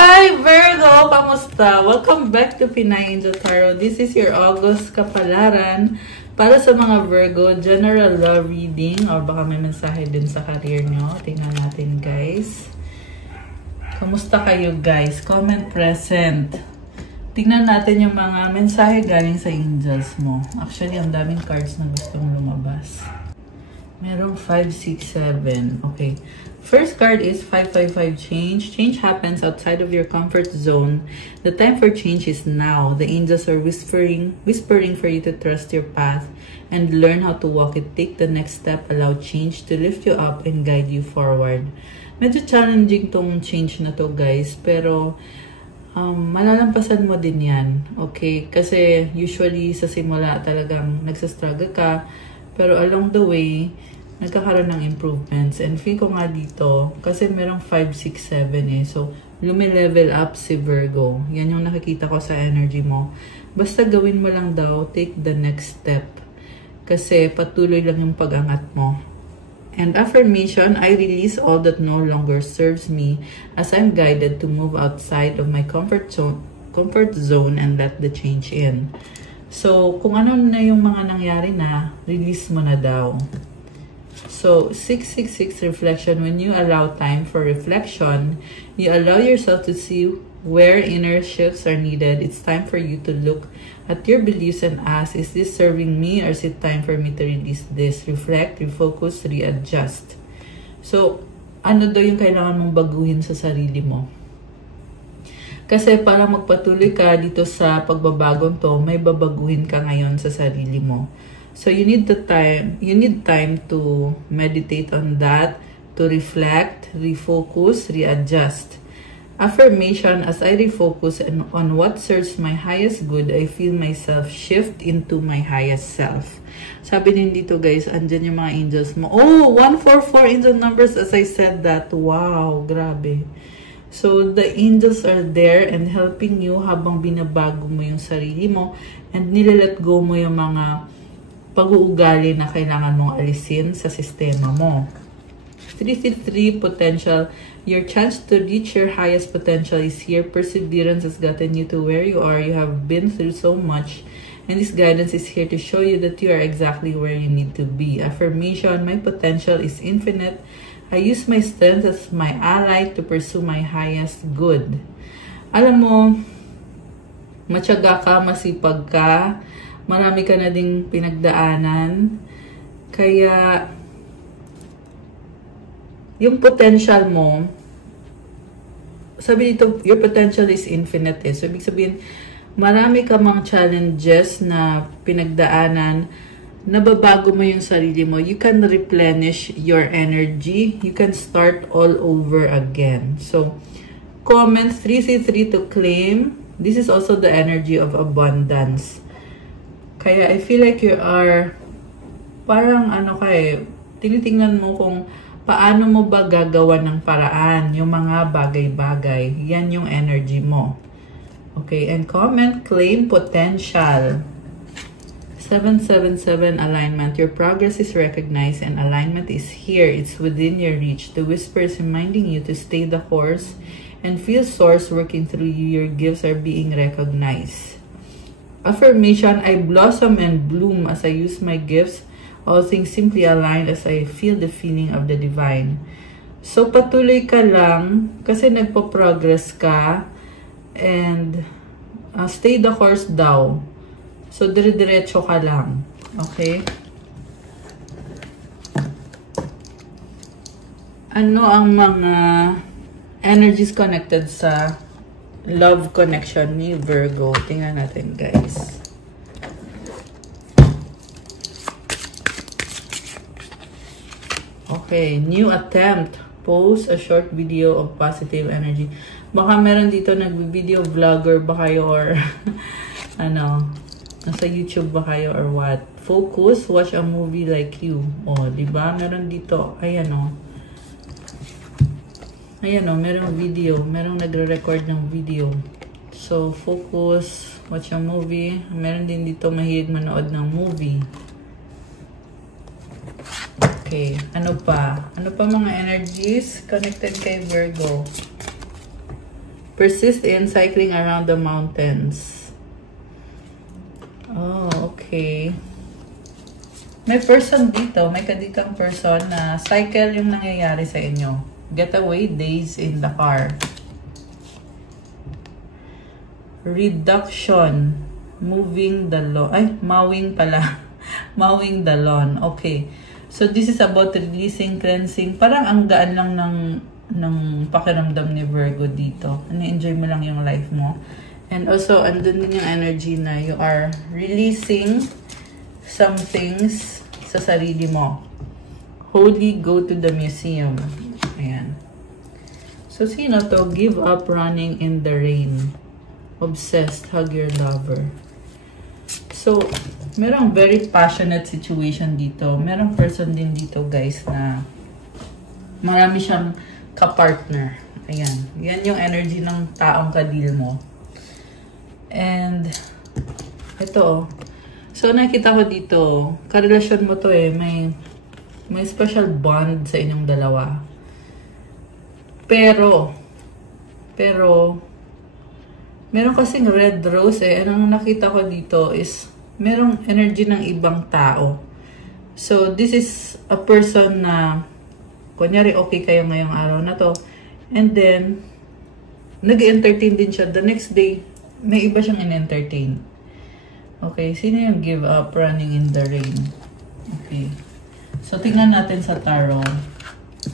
Hi Virgo! Kamusta? Welcome back to Pinay Angel Tarot. This is your August kapalaran para sa mga Virgo. General love reading or baka may mensahe din sa career nyo. Tingnan natin guys. Kamusta kayo guys? Comment present. Tingnan natin yung mga mensahe galing sa angels mo. Actually, ang daming cards na gustong lumabas. Merong 5, 6, 7. Okay. First card is 555 change. Change happens outside of your comfort zone. The time for change is now. The angels are whispering for you to trust your path and learn how to walk it. Take the next step. Allow change to lift you up and guide you forward. Medyo challenging tong change na to guys. Pero malalampasan mo din yan. Okay? Kasi usually sa simula talagang nagsastruggle ka. Pero along the way, nagkakaroon ng improvements. And feel ko nga dito, kasi merong 5, 6, 7 eh. So, lumi-level up si Virgo. Yan yung nakikita ko sa energy mo. Basta gawin mo lang daw, take the next step. Kasi patuloy lang yung pag-angat mo. And affirmation, I release all that no longer serves me as I'm guided to move outside of my comfort zone and let the change in. So, kung ano na yung mga nangyari na, release mo na daw. So, 666 reflection. When you allow time for reflection, you allow yourself to see where inner shifts are needed. It's time for you to look at your beliefs and ask, is this serving me or is it time for me to release this? Reflect, refocus, readjust. So, ano daw yung kailangan mong baguhin sa sarili mo? Kasi para magpatuloy ka dito sa pagbabagong to, may babaguhin ka ngayon sa sarili mo. So you need time to meditate on that, to reflect, refocus, readjust. Affirmation, as I refocus on what serves my highest good, I feel myself shift into my highest self. Sabi din dito guys, andyan yung mga angels mo. Oh, 144 angel numbers as I said that. Wow, grabe. So the angels are there and helping you habang binabago mo yung sarili mo and nilalet go mo yung mga pag-uugali na kailangan mong alisin sa sistema mo. 333 potential. Your chance to reach your highest potential is here. Perseverance has gotten you to where you are. You have been through so much. And this guidance is here to show you that you are exactly where you need to be. Affirmation, my potential is infinite. I use my strength as my ally to pursue my highest good. Alam mo, matyaga ka, masipag ka, marami ka na ding pinagdaanan. Kaya, yung potential mo, sabi dito, your potential is infinite eh. So, ibig sabihin, marami ka mang challenges na pinagdaanan, nababago mo yung sarili mo. You can replenish your energy. You can start all over again. So, comment 333 to claim. This is also the energy of abundance. Kaya I feel like you are parang ano tinitingnan mo kung paano mo ba gagawa ng paraan yung mga bagay-bagay. Yan yung energy mo. Okay, and comment, claim potential. 777 alignment. Your progress is recognized and alignment is here. It's within your reach. The whisper is reminding you to stay the course and feel source working through you. Your gifts are being recognized. Affirmation, I blossom and bloom as I use my gifts. All things simply align as I feel the feeling of the divine. So, patuloy ka lang kasi nagpo-progress ka and stay the course daw. So, dire-diretso ka lang. Okay? Ano ang mga energies connected sa love connection ni Virgo? Tingnan natin, guys. Okay, new attempt. Post a short video of positive energy. Baka meron dito nag-video vlogger ba kayo or ano, nasa YouTube ba kayo or what? Focus, watch a movie like you. Oh, diba? Meron dito, ayan o. Ayan o, merong video. Merong nagre-record ng video. So, focus, watch a movie. Meron din dito mahilig manood ng movie. Okay, ano pa? Ano pa mga energies connected kay Virgo? Persist in cycling around the mountains. Oh, okay. May person dito, may kaditang person na cycle yung nangyayari sa inyo. Getaway days in the car. Reduction. Moving the lawn. Ay, mowing pala. Mowing the lawn. Okay. So, this is about releasing, cleansing. Parang ang gaan lang ng pakiramdam ni Virgo dito. Na-enjoy mo lang yung life mo. And also, andun din yung energy na you are releasing some things sa sarili mo. Holy, go to the museum. Ayan. So, sino to? Give up running in the rain. Obsessed, hug your lover. So, merong very passionate situation dito. Merong person din dito, guys, na marami siyang ka-partner. Ayan. Yan yung energy ng taong kadil mo. And, ito. So, nakita ko dito, karelasyon mo to eh. May special bond sa inyong dalawa. Pero, meron kasing red rose eh. Anong nakita ko dito is, merong energy ng ibang tao. So, this is a person na, kunyari, okay kayo ngayong araw na to. And then, nag-entertain din siya. The next day, may iba siyang in-entertain. Okay, sino yung give up running in the rain? Okay. So, tingnan natin sa tarot.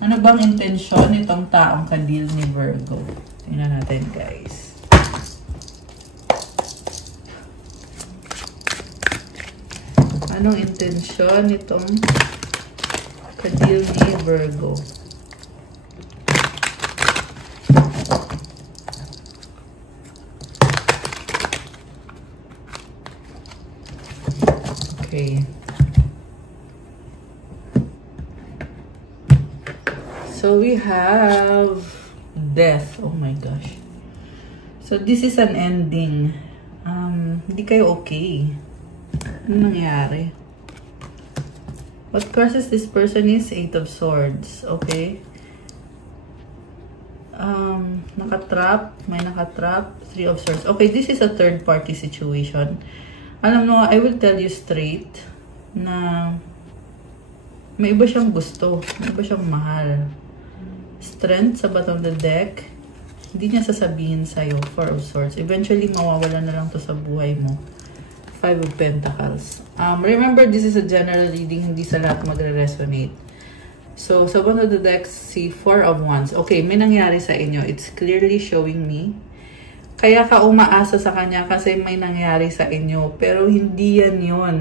Ano bang intensyon nitong taong kadil ni Virgo? Tingnan natin, guys. Anong intensyon nitong kadil ni Virgo? Okay. So we have death. Oh my gosh. So this is an ending. Hindi kayo okay. Ano nangyari? What crosses this person is 8 of Swords. Okay. Nakatrap. May nakatrap. 3 of Swords. Okay, this is a third party situation. Alam mo, I will tell you straight na may iba siyang gusto. May iba siyang mahal. Strength sa bottom of the deck. Hindi niya sasabihin sa'yo. 4 of Swords. Eventually, mawawala na lang to sa buhay mo. 5 of Pentacles. Remember, this is a general reading. Hindi sa lahat magre-resonate. So, sa bottom of the deck, si 4 of Wands. Okay, may nangyari sa inyo. It's clearly showing me. Kaya ka umaasa sa kanya kasi may nangyari sa inyo. Pero hindi yan yun.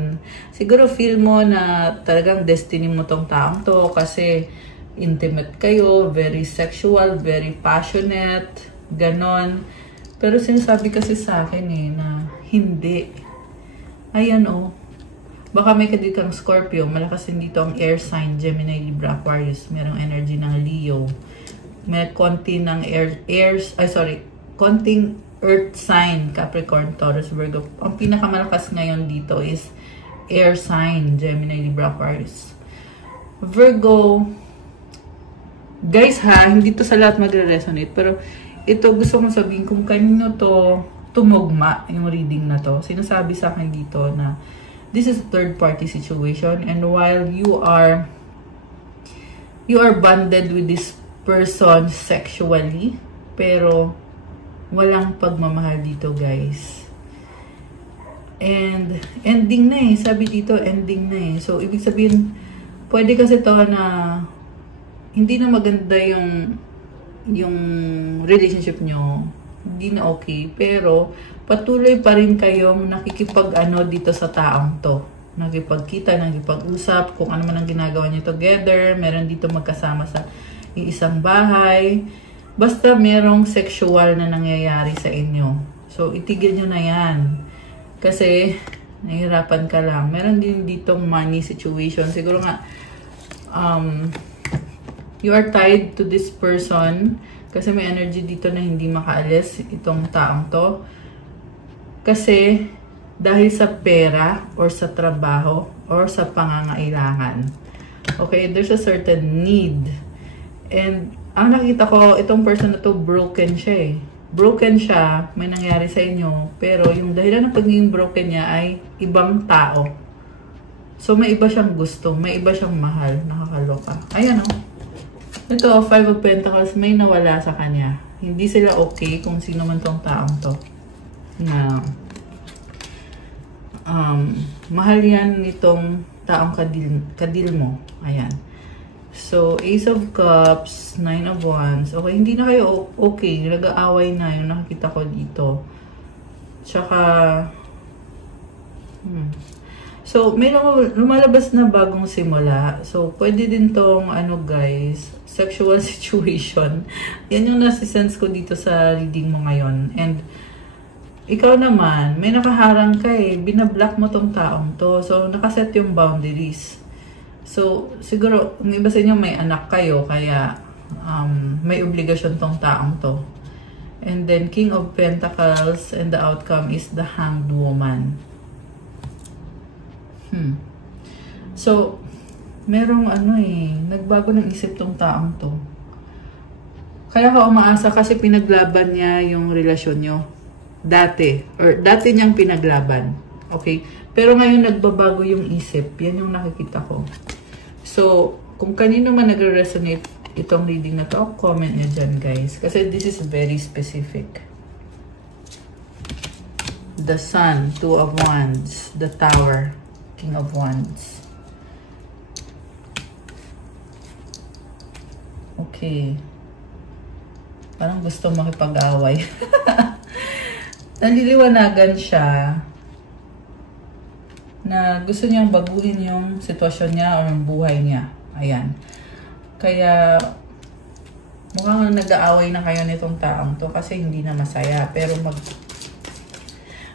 Siguro feel mo na talagang destiny mo tong taong to kasi intimate kayo, very sexual, very passionate, ganon. Pero sinasabi kasi sa akin eh na hindi. Ayan oh. Baka may kadit kang Scorpio, malakas din dito ang air sign, Gemini, Libra, Aquarius. Merong energy ng Leo. May konti ng konting earth sign, Capricorn, Taurus, Virgo. Ang pinakamalakas ngayon dito is air sign, Gemini, Libra, Aquarius. Virgo, guys ha, hindi to sa lahat magre-resonate, pero ito gusto kong sabihin kung kanino to tumugma yung reading na to. Sinasabi sa akin dito na this is a third party situation and while you are bonded with this person sexually, pero walang pagmamahal dito, guys. And ending na eh. Sabi dito, ending na eh. So, ibig sabihin, pwede kasi to na hindi na maganda yung relationship nyo. Hindi na okay. Pero, patuloy pa rin kayong nakikipag-ano dito sa taong to. Nakipagkita, nakipag-usap, kung ano man ang ginagawa nyo together. Meron dito magkasama sa isang bahay. Basta merong sexual na nangyayari sa inyo. So, itigil nyo na yan. Kasi, nahihirapan ka lang. Meron din ditong money situation. Siguro nga, you are tied to this person. Kasi may energy dito na hindi makaalis itong taong to. Kasi, dahil sa pera, or sa trabaho, or sa pangangailangan. Okay, there's a certain need. And, ang nakita ko, itong person na to, broken siya eh. broken siya, may nangyari sa inyo, pero yung dahilan ng pagiging broken niya ay ibang tao. So, may iba siyang gusto, may iba siyang mahal, nakakaloka. Ayan o. Ito, Five of Pentacles, may nawala sa kanya. Hindi sila okay kung sino man tong taong to. Na, mahal yan nitong taong kadil mo. Ayan. So, Ace of Cups, Nine of Wands. Okay, hindi na kayo okay. Nag-aaway na yung nakikita ko dito. Tsaka, so, may lumalabas na bagong simula. So, pwede din tong, guys, sexual situation. Yan yung nasisense ko dito sa reading mo ngayon. And, ikaw naman, may nakaharang ka eh. Binablock mo tong taong to. So, nakaset yung boundaries. So, siguro, ang iba sa inyo may anak kayo, kaya may obligasyon tong taong to. And then, King of Pentacles, and the outcome is the Hanged Woman. So, merong nagbago ng isip tong taong to. Kaya ka umaasa kasi pinaglaban niya yung relasyon nyo. Dati niyang pinaglaban. Okay? Pero ngayon nagbabago yung isip. Yan yung nakikita ko. So, kung kanino man nagre-resonate itong reading na to, comment nyo dyan, guys. Kasi this is very specific. The Sun, Two of Wands, the Tower, King of Wands. Okay. Parang gusto makipag-away. Naliliwanagan siya na gusto niyang baguhin yung sitwasyon niya o yung buhay niya. Ayan. Kaya, mukhang nag-aaway na kayo nitong taong to kasi hindi na masaya. Pero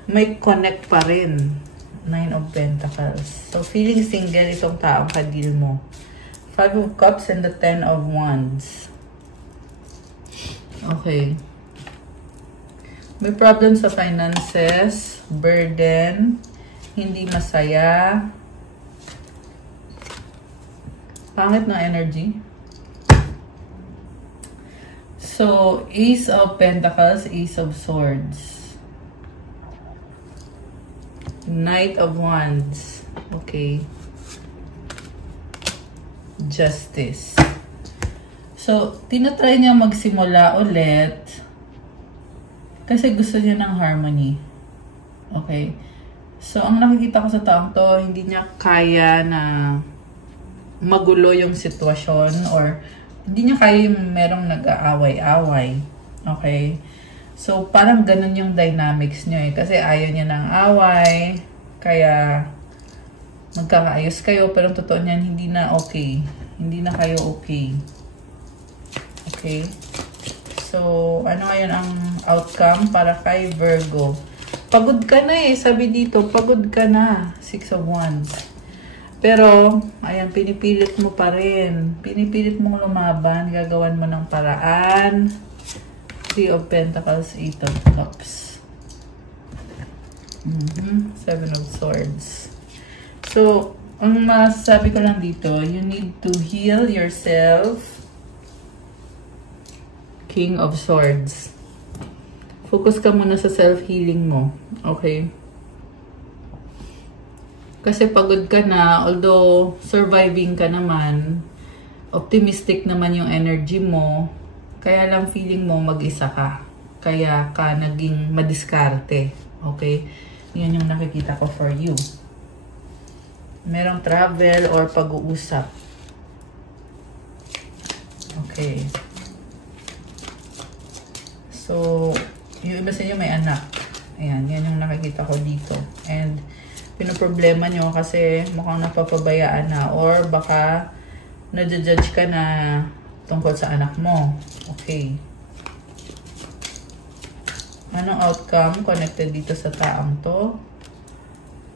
may connect pa rin. Nine of Pentacles. So, feeling single itong taong kadil mo. Five of Cups and the Ten of Wands. Okay. May problem sa finances, burden, hindi masaya. Pangit na energy. So, Ace of Pentacles, Ace of Swords. Knight of Wands. Okay. Justice. So, tinatry niya magsimula ulit kasi gusto niya ng harmony. Okay. So, ang nakikita ko sa taong to, hindi niya kaya na magulo yung sitwasyon or hindi niya kaya yung merong nag-aaway-away. Okay. So, parang ganun yung dynamics niyo eh. Kasi ayaw niya ng away. Kaya, magkakaayos kayo. Pero totoo niyan, hindi na okay. Hindi na kayo okay. Okay. So, ano ngayon ang outcome para kay Virgo? Pagod ka na eh. Sabi dito, pagod ka na. Six of Wands. Pero, ayan, pinipilit mo pa rin. Pinipilit mong lumaban. Gagawan mo ng paraan. Three of Pentacles, Eight of Cups. Seven of Swords. So, ang masasabi ko lang dito, you need to heal yourself. King of Swords. Focus ka muna sa self-healing mo. Okay? Kasi pagod ka na, although surviving ka naman, optimistic naman yung energy mo, kaya lang feeling mo mag-isa ka. Kaya ka naging madiskarte. Okay? Yan yung nakikita ko for you. Merong travel or pag-uusap. Okay. So, yung iba sa inyo may anak. Ayan, yan yung nakikita ko dito. And, pinoproblema nyo kasi mukhang napapabayaan na or baka nadjudge ka na tungkol sa anak mo. Okay. Anong outcome connected dito sa taong to?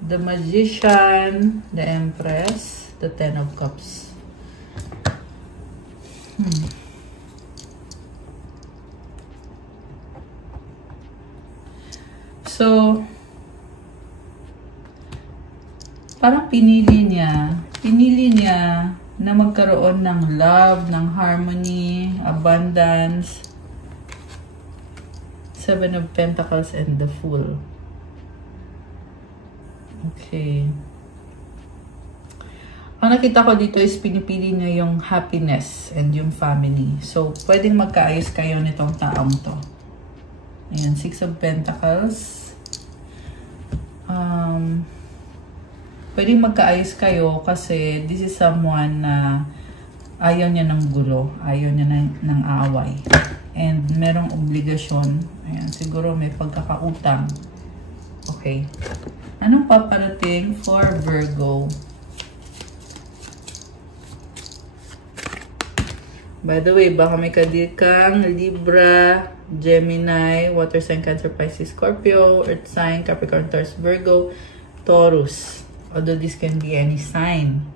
The Magician, the Empress, the Ten of Cups. So, parang pinili niya na magkaroon ng love, ng harmony, abundance Seven of Pentacles and the Fool. Okay. Ang nakita ko dito is pinipili niya yung happiness and yung family. So, pwedeng magkaayos kayo nitong taong to. Ayan, Six of Pentacles. Pwedeng magkaayos kayo kasi this is someone na ayaw niya ng gulo. Ayaw niya ng away. And merong obligasyon. Ayan, siguro may pagkakautang. Okay. Anong paparating for Virgo? By the way, baka may kadir kang Libra, Gemini, Water Sign, Cancer, Pisces, Scorpio, Earth Sign, Capricorn, Taurus, Virgo, Taurus. Although this can be any sign.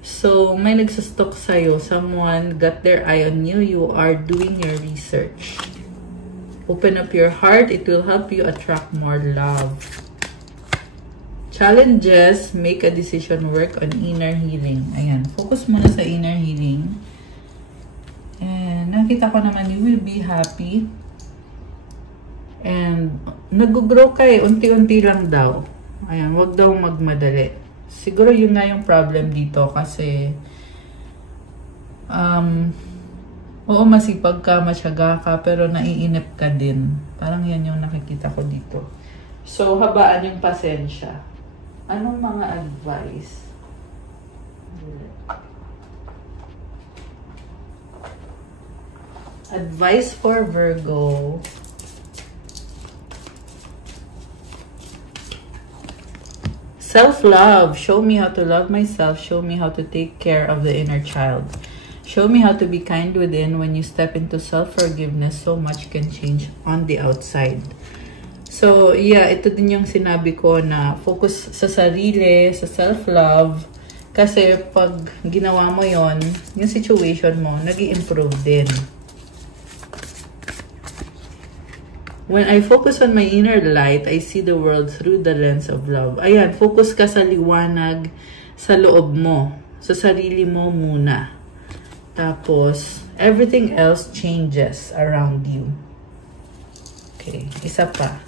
So, may nagsustok sa'yo. Someone got their eye on you. You are doing your research. Open up your heart. It will help you attract more love. Challenges, make a decision, work on inner healing. Ayan, focus muna sa inner healing. And nakita ko naman, you will be happy. And nag-grow ka eh, unti-unti lang daw. Ayan, wag daw magmadali. Siguro yun nga yung problem dito kasi oo, masipag ka, matyaga ka, pero naiinip ka din. Parang yan yung nakikita ko dito. So, habaan yung pasensya. Anong mga advice? Advice for Virgo. Self-love. Show me how to love myself. Show me how to take care of the inner child. Show me how to be kind within. When you step into self-forgiveness, so much can change on the outside. So, yeah, ito din yung sinabi ko na focus sa sarili, sa self-love. Kasi pag ginawa mo yon, yung situation mo, nag-i-improve din. When I focus on my inner light, I see the world through the lens of love. Ayan, focus ka sa liwanag sa loob mo. Sa sarili mo muna. Tapos, everything else changes around you. Okay, isa pa.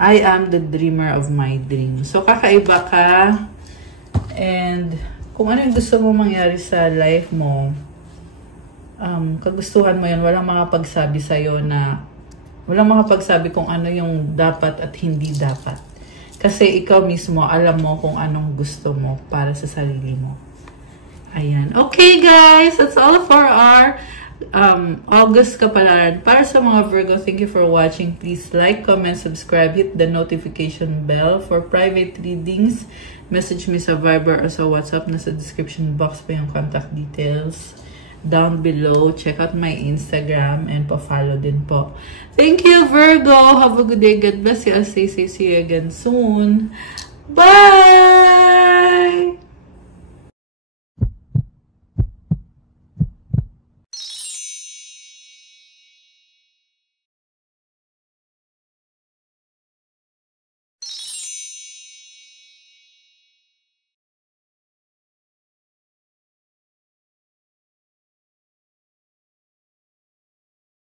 I am the dreamer of my dream. So, kakaiba ka. And, kung ano yung gusto mo mangyari sa life mo, kagustuhan mo yun, walang mga pagsabi sa'yo na, walang mga pagsabi kung ano yung dapat at hindi dapat. Kasi ikaw mismo, alam mo kung anong gusto mo para sa sarili mo. Ayan. Okay, guys, that's all for our August Kapalaran. Para sa mga Virgo, thank you for watching. Please like, comment, subscribe, hit the notification bell. For private readings, message me sa Viber or sa WhatsApp. Nasa description box pa yung contact details down below. Check out my Instagram and pa-follow din po. Thank you, Virgo. Have a good day. God bless you. I'll stay safe. See you again soon. Bye!